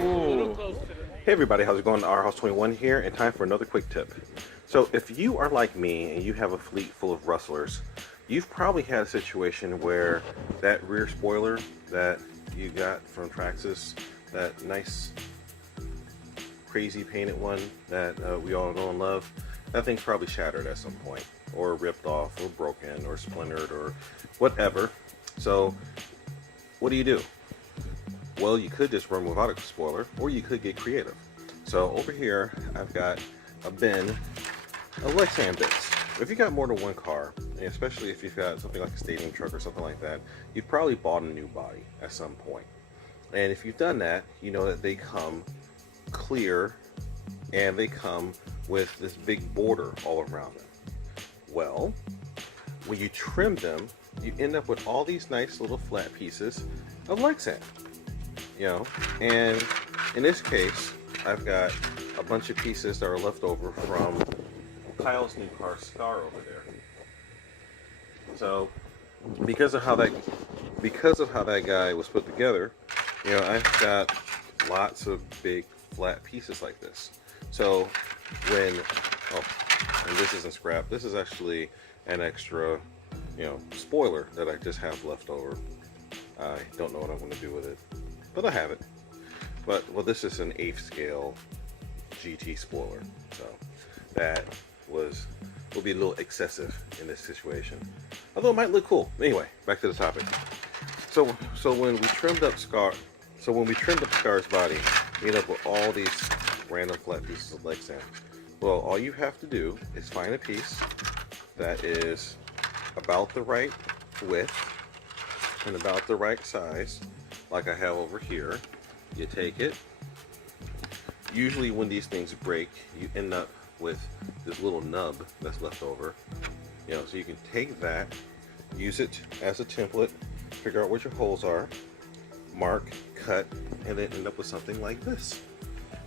Ooh. Hey everybody, how's it going? Our House 21 here, and time for another quick tip. So if you are like me and you have a fleet full of Rustlers, you've probably had a situation where that rear spoiler that you got from Traxxas, that nice crazy painted one that we all know and love, that thing's probably shattered at some point, or ripped off, or broken, or splintered, or whatever. So what do? Well, you could just run without a spoiler, or you could get creative. So over here, I've got a bin of Lexan bits. If you got more than one car, and especially if you've got something like a stadium truck or something like that, you've probably bought a new body at some point. And if you've done that, you know that they come clear, and they come with this big border all around them. Well, when you trim them, you end up with all these nice little flat pieces of Lexan. You know, and in this case, I've got a bunch of pieces that are left over from Kyle's new car, Scar, over there. So, because of how that guy was put together, you know, I've got lots of big flat pieces like this. So when, and this isn't scrap. This is actually an extra, you know, spoiler that I just have left over. I don't know what I'm going to do with it, but I have it. But, well, this is an 8th scale GT spoiler, so that will be a little excessive in this situation. Although it might look cool. Anyway, back to the topic. So when we trimmed up Scar's body, we end up with all these random flat pieces of Lexan. Well, all you have to do is find a piece that is about the right width and about the right size, like I have over here. You take it. Usually when these things break, you end up with this little nub that's left over. You know, so you can take that, use it as a template, figure out where your holes are, mark, cut, and then end up with something like this.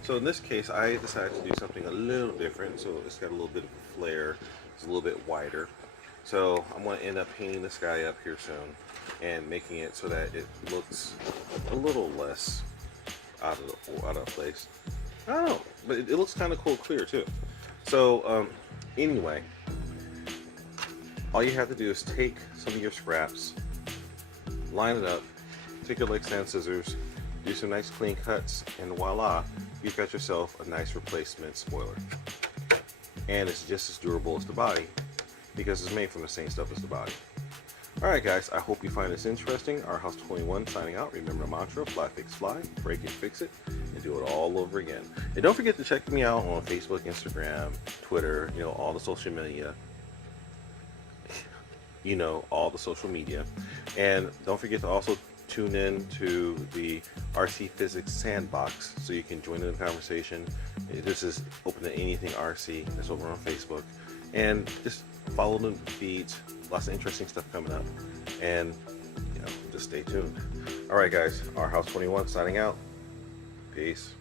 So in this case, I decided to do something a little different. So it's got a little bit of a flare. It's a little bit wider. So I'm going to end up painting this guy up here soon and making it so that it looks a little less out of place. I don't know, but it looks kind of cool clear too. So anyway, all you have to do is take some of your scraps, line it up, take your Lexan scissors, do some nice clean cuts, and voila, you've got yourself a nice replacement spoiler. And it's just as durable as the body, because it's made from the same stuff as the body. Alright guys, I hope you find this interesting. Our House 21 signing out. Remember the mantra, fly, fix, fly, break it, fix it, and do it all over again. And don't forget to check me out on Facebook, Instagram, Twitter, you know, all the social media. You know, all the social media. And don't forget to also tune in to the RC Physics Sandbox so you can join in the conversation. This is open to anything RC. It's over on Facebook. And just follow the feeds. Lots of interesting stuff coming up. And, you know, just stay tuned. Alright guys, our House 21 signing out. Peace.